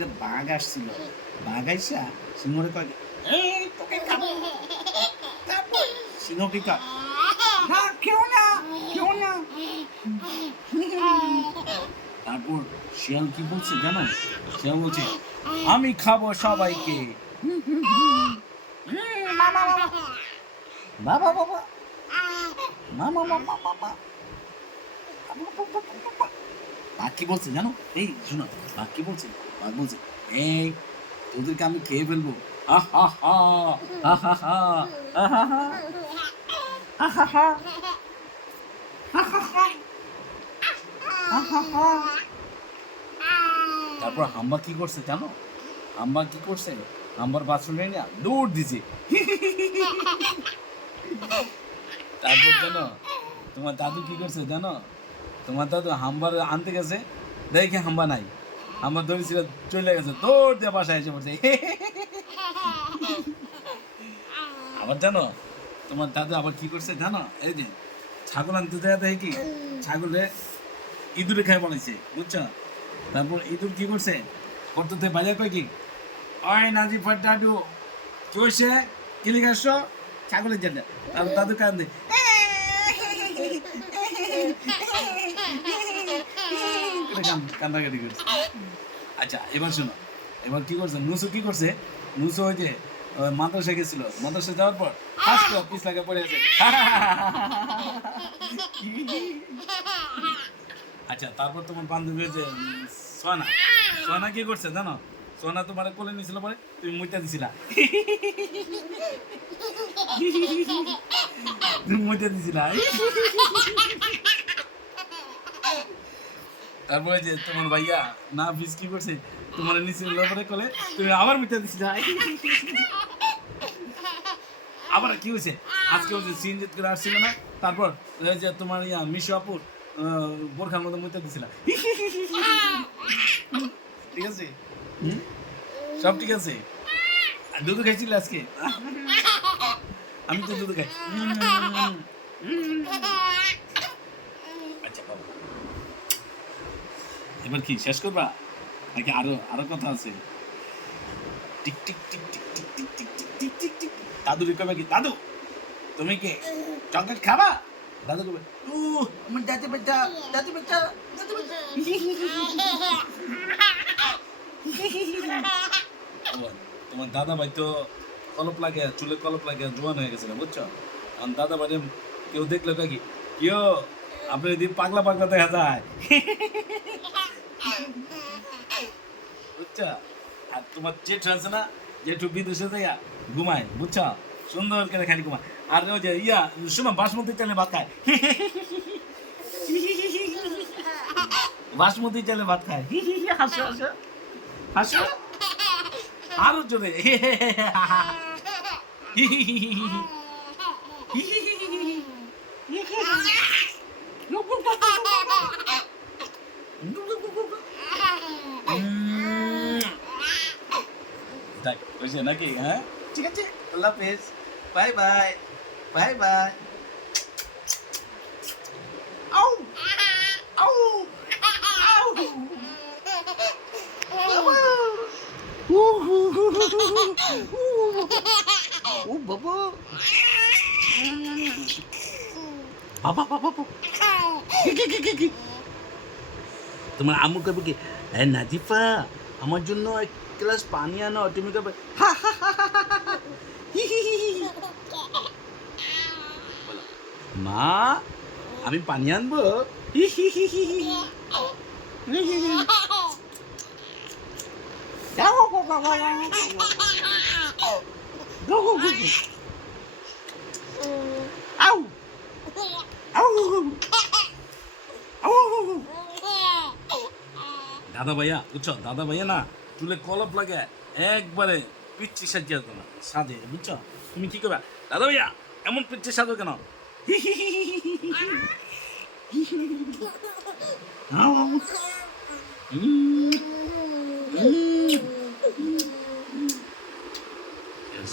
একটা বাঘ আসছিল, বাঘ আইসা সিংহরে কয়, এই তোকে খাবো। তারপর সিংহ কি কয়, না কেউ না, কেউ না। তারপর শিয়াল কি বলছে জানো? শিয়াল বলছে, আমি খাবো সবাইকে। মামা মামা, বাবা বাবা, মামা মামা মামা। বাঘ কি বলছে জানো? এই শোনো, বাঘ কি বলছে? বাঘ বলছে, এই তোদেরকে আমি খেয়ে ফেলবো। আহা হা, আহা হা, আহা হা, আহা হা, আহা হা, আহা হা। তারপর হাম্বা কি করছে জানো? হাম্বা কি করছে? হাম্বার বাথরুমে না দৌড় দিছে। তারপর জানো তোমার দাদু কি করছে জানো? তোমার দাদু হাম্বার আনতে গেছে, দেখে হাম্বা নাই, হাম্বা দৌড়েছিল, চলে গেছে, দৌড় দিয়ে বাসায় এসে পড়ছে। আবার জানো তোমার দাদু আবার কি করছে জানো? এই যে ছাগল আনতে যায়, দেখে কি ছাগলে ইঁদুরে খাই বলেছে, বুঝছো? তারপর ইঁদুর কি করছে? করতে বাজার কয় কি, ওই নাজিফার দাদু কি হয়েছে, কি লিখে আসছো? ছাগলের জন্য। তারপর দাদু কান্দে, কান্দাকাটি করছে। আচ্ছা এবার শোনো, এবার কি করছে নুসু? কি করছে নুসু? ওই যে মাদ্রাসা গেছিল, মাদ্রাসা যাওয়ার পর হাসতো, পিছলাকে পড়ে আছে। আচ্ছা তারপর তোমার বান্ধবী যে সোনা, সোনা কি করছে জানো? সোনা তোমার কোলে নিয়েছিল, পরে তুমি মুইতা দিছিলা, তুমি মুইতা দিছিলা। তারপরে যে তোমার ভাইয়া না বিষ কি করছে, তোমার নিচে পরে কোলে, তুমি আবার মুইতা দিছিলা। আবার কি হয়েছে আজকে? হচ্ছে সিনজিত করে আসছিল না, তারপর ওই যে তোমার মিশু আপুর বোরখার মতো মুইতা দিছিলা। ঠিক আছে? সব ঠিক আছে? দুধ খাইছিল আজকে? আমি তো দুধ খাই। আচ্ছা বাবা, এবার কি শেষ করবা নাকি আরো আরো কথা আছে? Tick tick tick tick tick tick tick tick tick tick tick. দাদু কবে কি, দাদু তুমি কি চকলেট খাবা? দাদু কবে, ও আমার দাদু বেটা, দাদু বেটা, দাদু বেটা। তোমার দাদা ভাই তো কলপ লাগে, চুলে কলপ লাগে, জোয়ান হয়ে গেছিল, বুঝছো? আমার দাদা ভাই কেউ দেখলো কি, কেউ আপনার এদিকে পাগলা পাগলা দেখা যায়, বুঝছো? আর তোমার জেঠু আছে না, জেঠু বিদেশে যাইয়া ঘুমায়, বুঝছো? সুন্দর করে খালি ঘুমায়। আর ওই যে শোনো, বাসমতি চালে ভাত খায়, বাসমতি চালে ভাত খায়। হাসো হাসো হাসো, আরো জোরে। নাকি? হ্যাঁ ঠিক আছে, আল্লাহ হাফেজ, বাই বাই, বাই বাই। আউ আউ আউ, ও বাবা, বাবা বাবা, তোমার আম্মু কবে কি, নাজিফা আমার জন্য এক গ্লাস পানি আনো, তুমি কবে মা আমি পানি আনবো, দাদা ভাইয়া, বুঝছো? দাদা ভাইয়া না চুলে কলপ লাগে, একবারে পিচ্ছি সাজিয়ে না সাজে, বুঝছো? তুমি কি করবা দাদা ভাইয়া, এমন পিচ্ছি সাজো কেন? Yes,